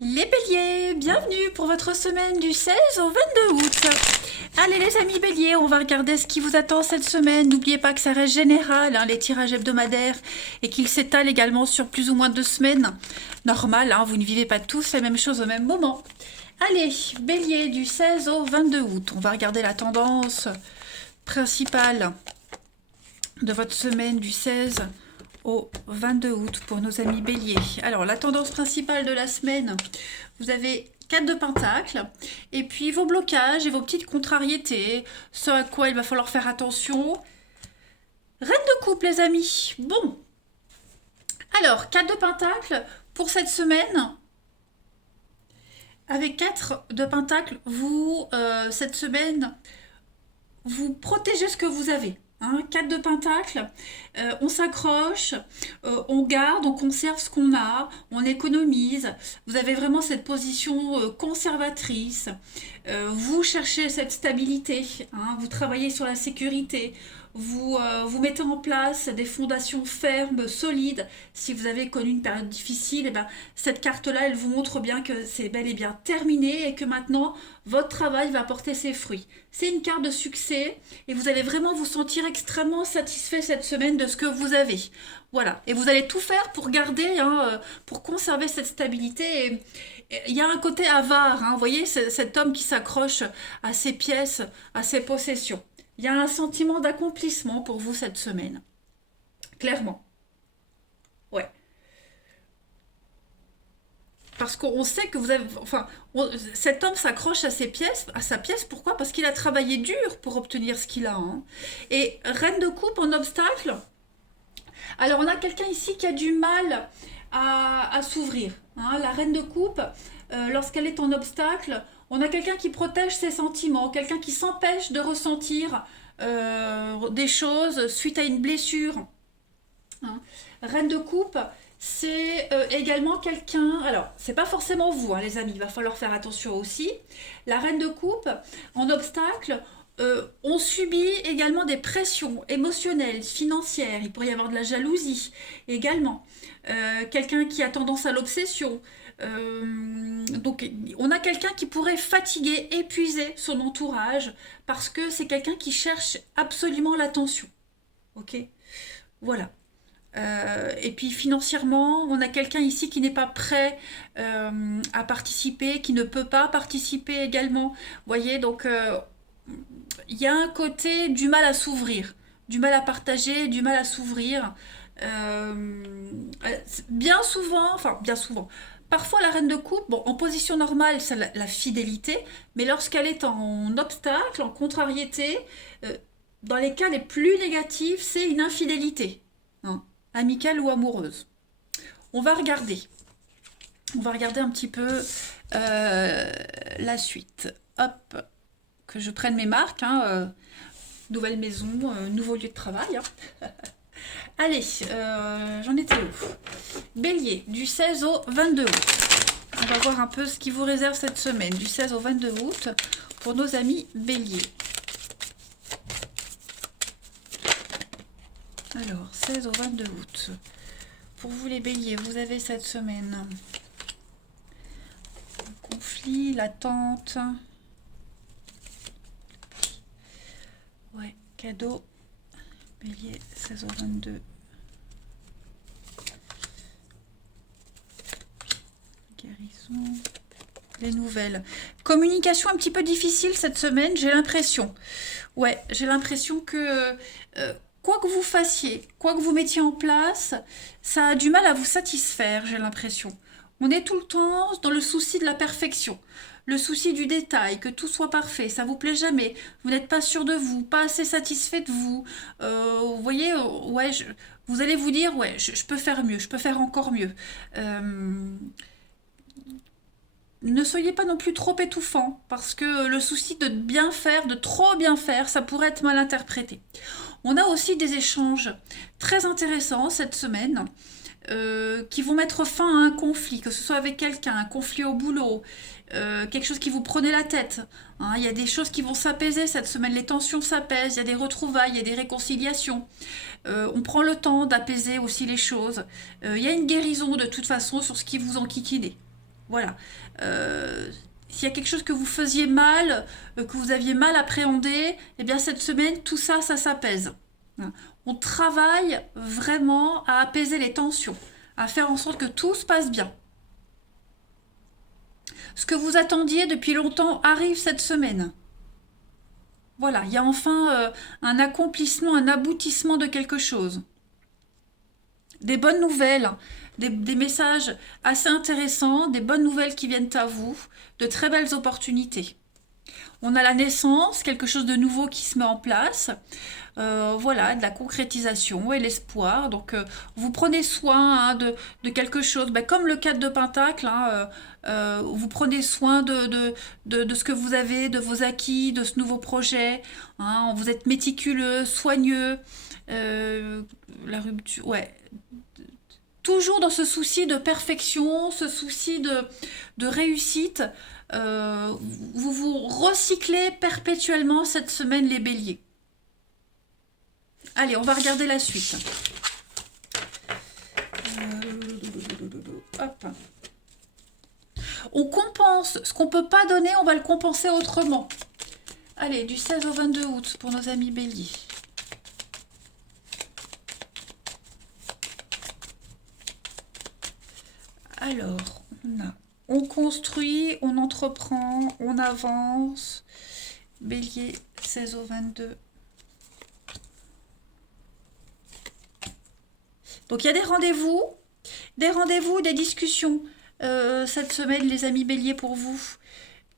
Les béliers, bienvenue pour votre semaine du 16 au 22 août. Allez les amis béliers, on va regarder ce qui vous attend cette semaine. N'oubliez pas que ça reste général, les tirages hebdomadaires, et qu'ils s'étalent également sur plus ou moins 2 semaines. Normal, vous ne vivez pas tous la même chose au même moment. Allez, bélier, du 16 au 22 août, on va regarder la tendance principale de votre semaine du 16 au 22 août pour nos amis béliers. Alors, la tendance principale de la semaine, vous avez 4 de Pentacle, et puis vos blocages et vos petites contrariétés, ce à quoi il va falloir faire attention. Reine de coupe, les amis. Bon. Alors, 4 de Pentacle, pour cette semaine, avec 4 de Pentacle, vous, cette semaine, vous protégez ce que vous avez. 4 de Pentacle, on s'accroche, on garde, on conserve ce qu'on a, on économise. Vous avez vraiment cette position conservatrice. Vous cherchez cette stabilité, vous travaillez sur la sécurité. Vous mettez en place des fondations fermes, solides. Si vous avez connu une période difficile, cette carte-là, elle vous montre bien que c'est bel et bien terminé et que maintenant, votre travail va porter ses fruits. C'est une carte de succès et vous allez vraiment vous sentir extrêmement satisfait cette semaine de ce que vous avez. Voilà. Et vous allez tout faire pour garder, pour conserver cette stabilité. Et il y a un côté avare, vous voyez, cet homme qui s'accroche à ses pièces, à ses possessions. Il y a un sentiment d'accomplissement pour vous cette semaine. Clairement. Ouais. Parce qu'on sait que vous avez... Enfin, cet homme s'accroche à ses pièces, à sa pièce. Pourquoi? Parce qu'il a travaillé dur pour obtenir ce qu'il a. Et reine de coupe en obstacle. Alors, on a quelqu'un ici qui a du mal à s'ouvrir. La reine de coupe, lorsqu'elle est en obstacle, on a quelqu'un qui protège ses sentiments, quelqu'un qui s'empêche de ressentir des choses suite à une blessure. Reine de coupe, c'est également quelqu'un... Alors, c'est pas forcément vous, les amis, il va falloir faire attention aussi. La reine de coupe, en obstacle, on subit également des pressions émotionnelles, financières. Il pourrait y avoir de la jalousie également. Quelqu'un qui a tendance à l'obsession. Donc, on a quelqu'un qui pourrait fatiguer, épuiser son entourage parce que c'est quelqu'un qui cherche absolument l'attention. Ok? Voilà. Et puis financièrement, on a quelqu'un ici qui n'est pas prêt à participer, qui ne peut pas participer également. Vous voyez, donc il y a un côté du mal à s'ouvrir, du mal à partager, du mal à s'ouvrir. Bien souvent, enfin bien souvent, parfois la reine de coupe, bon, en position normale, c'est la fidélité, mais lorsqu'elle est en obstacle, en contrariété, euh, dans les cas les plus négatifs, c'est une infidélité, amicale ou amoureuse. On va regarder. On va regarder un petit peu la suite. Hop, que je prenne mes marques. Nouvelle maison, nouveau lieu de travail. Allez, j'en étais où? Bélier, du 16 au 22 août. On va voir un peu ce qui vous réserve cette semaine, du 16 au 22 août, pour nos amis béliers. Alors, 16 au 22 août. Pour vous les béliers, vous avez cette semaine le conflit, l'attente. Ouais, cadeau. Bélier, 16 au 22. Guérison. Les nouvelles. Communication un petit peu difficile cette semaine, j'ai l'impression. Ouais, j'ai l'impression que quoi que vous fassiez, quoi que vous mettiez en place, ça a du mal à vous satisfaire, j'ai l'impression. On est tout le temps dans le souci de la perfection, le souci du détail, que tout soit parfait, ça vous plaît jamais, vous n'êtes pas sûr de vous, pas assez satisfait de vous. Vous voyez, ouais, vous allez vous dire, ouais, je peux faire mieux, je peux faire encore mieux. Ne soyez pas non plus trop étouffant, parce que le souci de bien faire, de trop bien faire, ça pourrait être mal interprété. On a aussi des échanges très intéressants cette semaine qui vont mettre fin à un conflit, que ce soit avec quelqu'un, un conflit au boulot, quelque chose qui vous prenait la tête. Il y a des choses qui vont s'apaiser cette semaine, les tensions s'apaisent, il y a des retrouvailles, il y a des réconciliations. On prend le temps d'apaiser aussi les choses. Il y a une guérison de toute façon sur ce qui vous enquiquinait. Voilà. S'il y a quelque chose que vous faisiez mal, que vous aviez mal appréhendé, eh bien cette semaine, tout ça, ça s'apaise. Hein. On travaille vraiment à apaiser les tensions, à faire en sorte que tout se passe bien. Ce que vous attendiez depuis longtemps arrive cette semaine. Voilà, il y a enfin un accomplissement, un aboutissement de quelque chose. Des bonnes nouvelles, des messages assez intéressants, des bonnes nouvelles qui viennent à vous, de très belles opportunités. On a la naissance, quelque chose de nouveau qui se met en place. Voilà, de la concrétisation et l'espoir. Donc, vous prenez soin hein, de quelque chose, ben, comme le 4 de Pentacle. Hein, vous prenez soin de ce que vous avez, de vos acquis, de ce nouveau projet. Hein, vous êtes méticuleux, soigneux. La rupture, ouais. Toujours dans ce souci de perfection, ce souci de réussite. Vous vous recyclez perpétuellement cette semaine, les béliers. Allez, on va regarder la suite. Hop. On compense. Ce qu'on ne peut pas donner, on va le compenser autrement. Allez, du 16 au 22 août pour nos amis béliers. Alors, on construit, on entreprend, on avance. Bélier, 16 au 22. Donc, il y a des rendez-vous, des discussions cette semaine, les amis béliers, pour vous.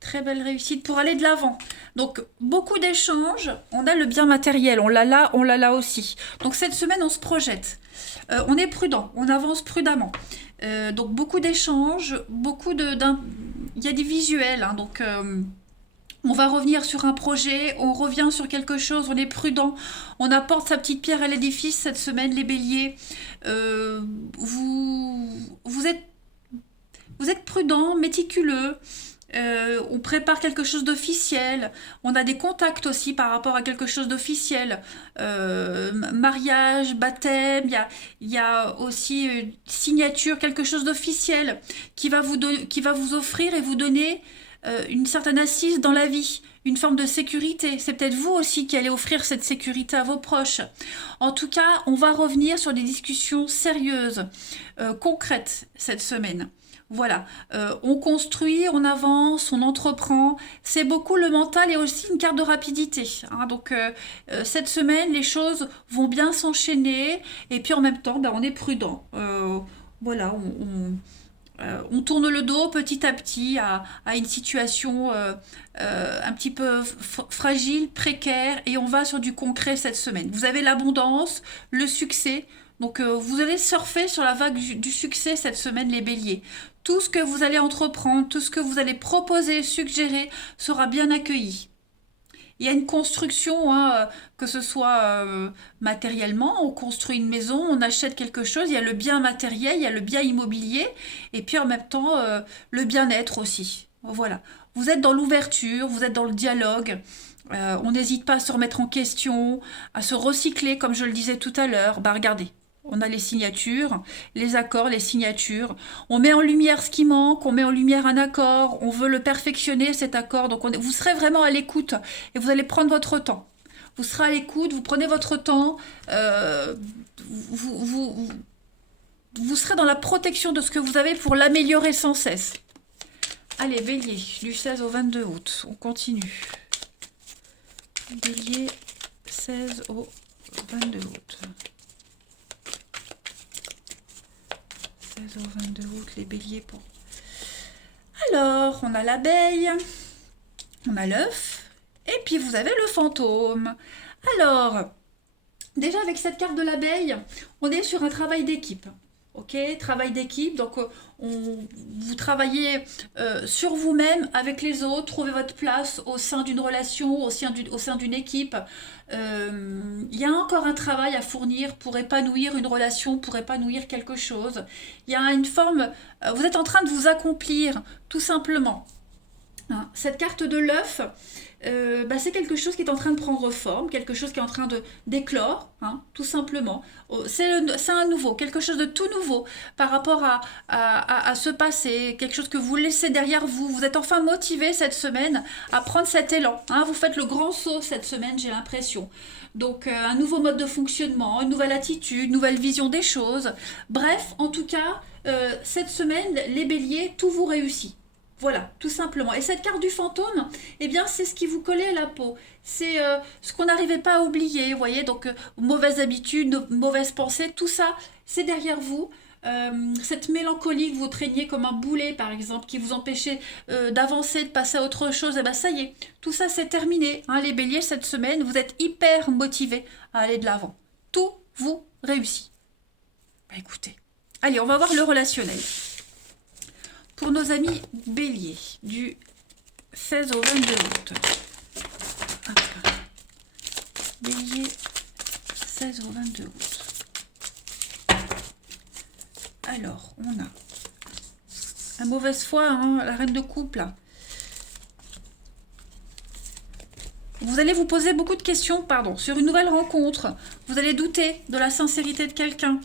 Très belle réussite pour aller de l'avant. Donc, beaucoup d'échanges. On a le bien matériel. On l'a là aussi. Donc, cette semaine, on se projette. On est prudent. On avance prudemment. Donc, beaucoup d'échanges. Il y a des visuels. Hein, donc, on va revenir sur un projet. On revient sur quelque chose. On est prudent. On apporte sa petite pierre à l'édifice cette semaine, les béliers. Vous êtes prudent, méticuleux. On prépare quelque chose d'officiel. On a des contacts aussi par rapport à quelque chose d'officiel. Mariage, baptême, il y a aussi signature, quelque chose d'officiel qui va vous offrir et vous donner une certaine assise dans la vie, une forme de sécurité. C'est peut-être vous aussi qui allez offrir cette sécurité à vos proches. En tout cas, on va revenir sur des discussions sérieuses, concrètes cette semaine. Voilà, on construit, on avance, on entreprend. C'est beaucoup le mental et aussi une carte de rapidité. Hein. Donc cette semaine, les choses vont bien s'enchaîner et puis en même temps, ben, on est prudent. Voilà, on tourne le dos petit à petit à une situation un petit peu fragile, précaire et on va sur du concret cette semaine. Vous avez l'abondance, le succès. Donc vous allez surfer sur la vague du succès cette semaine, les béliers. Tout ce que vous allez entreprendre, tout ce que vous allez proposer, suggérer, sera bien accueilli. Il y a une construction, hein, que ce soit matériellement, on construit une maison, on achète quelque chose, il y a le bien matériel, il y a le bien immobilier, et puis en même temps, le bien-être aussi. Voilà. Vous êtes dans l'ouverture, vous êtes dans le dialogue, on n'hésite pas à se remettre en question, à se recycler, comme je le disais tout à l'heure. Bah regardez. On a les signatures, les accords, les signatures. On met en lumière ce qui manque, on met en lumière un accord, on veut le perfectionner cet accord. Donc vous serez vraiment à l'écoute et vous allez prendre votre temps. Vous serez à l'écoute, vous prenez votre temps, vous serez dans la protection de ce que vous avez pour l'améliorer sans cesse. Allez, bélier, du 16 au 22 août, on continue. Bélier, 16 au 22 août. 16 au 22 août, les béliers pour... Alors, on a l'abeille, on a l'œuf, et puis vous avez le fantôme. Alors, déjà avec cette carte de l'abeille, on est sur un travail d'équipe. Ok, travail d'équipe, donc vous travaillez sur vous-même, avec les autres, trouvez votre place au sein d'une relation, au sein d'une équipe. Il y a encore un travail à fournir pour épanouir une relation, pour épanouir quelque chose. Il y a une forme, vous êtes en train de vous accomplir, tout simplement. hein. Cette carte de l'œuf, bah, c'est quelque chose qui est en train de prendre forme, quelque chose qui est en train de d'éclore, hein, tout simplement. Oh, c'est un nouveau, quelque chose de tout nouveau par rapport à ce passé, quelque chose que vous laissez derrière vous. Vous êtes enfin motivé cette semaine à prendre cet élan, hein. Vous faites le grand saut cette semaine, j'ai l'impression. Donc un nouveau mode de fonctionnement, une nouvelle attitude, une nouvelle vision des choses. Bref, en tout cas, cette semaine, les béliers, tout vous réussit. Voilà, tout simplement. Et cette carte du fantôme, eh bien, c'est ce qui vous collait à la peau. C'est ce qu'on n'arrivait pas à oublier, vous voyez. Donc, mauvaises habitudes, mauvaises pensées, tout ça, c'est derrière vous. Cette mélancolie que vous traîniez comme un boulet, par exemple, qui vous empêchait d'avancer, de passer à autre chose, eh ben, ça y est, tout ça, c'est terminé, hein. Les béliers, cette semaine, vous êtes hyper motivés à aller de l'avant. Tout vous réussit. Bah, écoutez, allez, on va voir le relationnel. Pour nos amis béliers, du 16 au 22 août. Hop. Bélier, 16 au 22 août. Alors, on a la mauvaise foi, hein, la reine de coupe, là. Vous allez vous poser beaucoup de questions, pardon, sur une nouvelle rencontre. Vous allez douter de la sincérité de quelqu'un.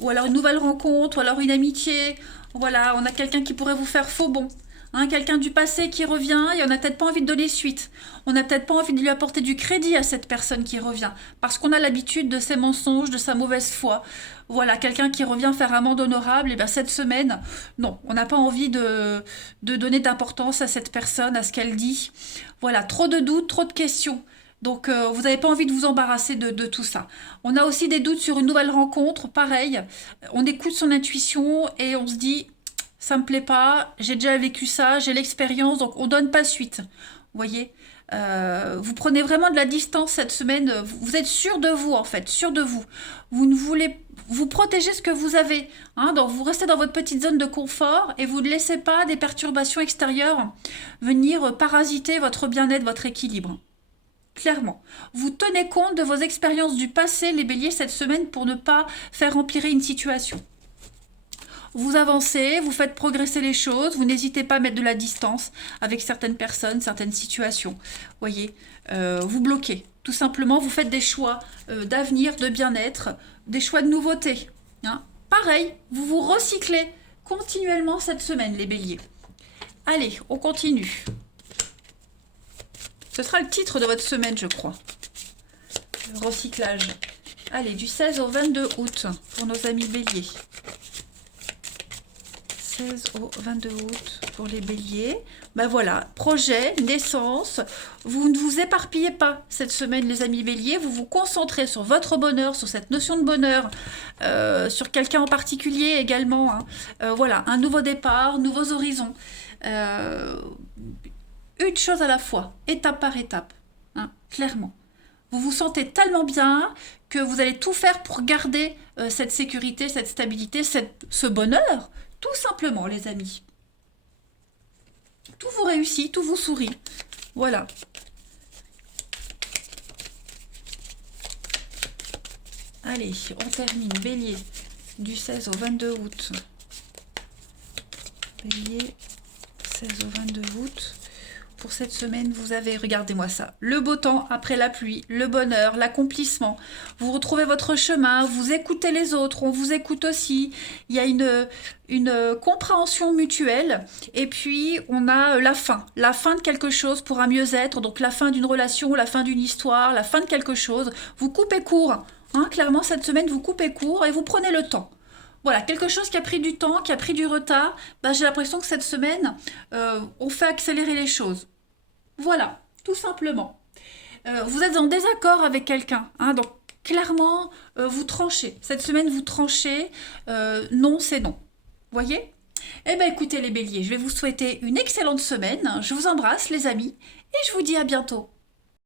Ou alors une nouvelle rencontre, ou alors une amitié. Voilà, on a quelqu'un qui pourrait vous faire faux bond. Hein, quelqu'un du passé qui revient et on n'a peut-être pas envie de donner suite. On n'a peut-être pas envie de lui apporter du crédit à cette personne qui revient. Parce qu'on a l'habitude de ses mensonges, de sa mauvaise foi. Voilà, quelqu'un qui revient faire amende honorable, et bien cette semaine, non, on n'a pas envie de donner d'importance à cette personne, à ce qu'elle dit. Voilà, trop de doutes, trop de questions. Donc, vous n'avez pas envie de vous embarrasser de tout ça. On a aussi des doutes sur une nouvelle rencontre, pareil. On écoute son intuition et on se dit, ça me plaît pas, j'ai déjà vécu ça, j'ai l'expérience, donc on donne pas suite. Vous voyez. Vous prenez vraiment de la distance cette semaine. Vous êtes sûr de vous, en fait, sûr de vous. Vous ne voulez vous protégez ce que vous avez. Hein, donc vous restez dans votre petite zone de confort et vous ne laissez pas des perturbations extérieures venir parasiter votre bien-être, votre équilibre. Clairement. Vous tenez compte de vos expériences du passé, les béliers, cette semaine, pour ne pas faire empirer une situation. Vous avancez, vous faites progresser les choses, vous n'hésitez pas à mettre de la distance avec certaines personnes, certaines situations. Voyez, vous bloquez. Tout simplement, vous faites des choix d'avenir, de bien-être, des choix de nouveauté. Hein. Pareil, vous vous recyclez continuellement cette semaine, les béliers. Allez, on continue. Ce sera le titre de votre semaine, je crois. Le recyclage. Allez, du 16 au 22 août pour nos amis béliers. 16 au 22 août pour les béliers. Ben voilà, projet, naissance. Vous ne vous éparpillez pas cette semaine, les amis béliers. Vous vous concentrez sur votre bonheur, sur cette notion de bonheur, sur quelqu'un en particulier également. Hein. Voilà, un nouveau départ, nouveaux horizons. Une chose à la fois, étape par étape, hein, clairement. Vous vous sentez tellement bien que vous allez tout faire pour garder cette sécurité, cette stabilité, ce bonheur, tout simplement, les amis. Tout vous réussit, tout vous sourit. Voilà. Allez, on termine. Bélier, du 16 au 22 août. Bélier, 16 au 22 août. Pour cette semaine, vous avez, regardez-moi ça, le beau temps après la pluie, le bonheur, l'accomplissement. Vous retrouvez votre chemin, vous écoutez les autres, on vous écoute aussi. Il y a une compréhension mutuelle. Et puis, on a la fin de quelque chose pour un mieux-être. Donc, la fin d'une relation, la fin d'une histoire, la fin de quelque chose. Vous coupez court. Hein, clairement, cette semaine, vous coupez court et vous prenez le temps. Voilà, quelque chose qui a pris du temps, qui a pris du retard, ben, j'ai l'impression que cette semaine, on fait accélérer les choses. Voilà, tout simplement. Vous êtes en désaccord avec quelqu'un, hein, donc clairement, vous tranchez. Cette semaine, vous tranchez, non, c'est non. Voyez? Eh bien, écoutez les béliers, je vais vous souhaiter une excellente semaine. Je vous embrasse, les amis, et je vous dis à bientôt.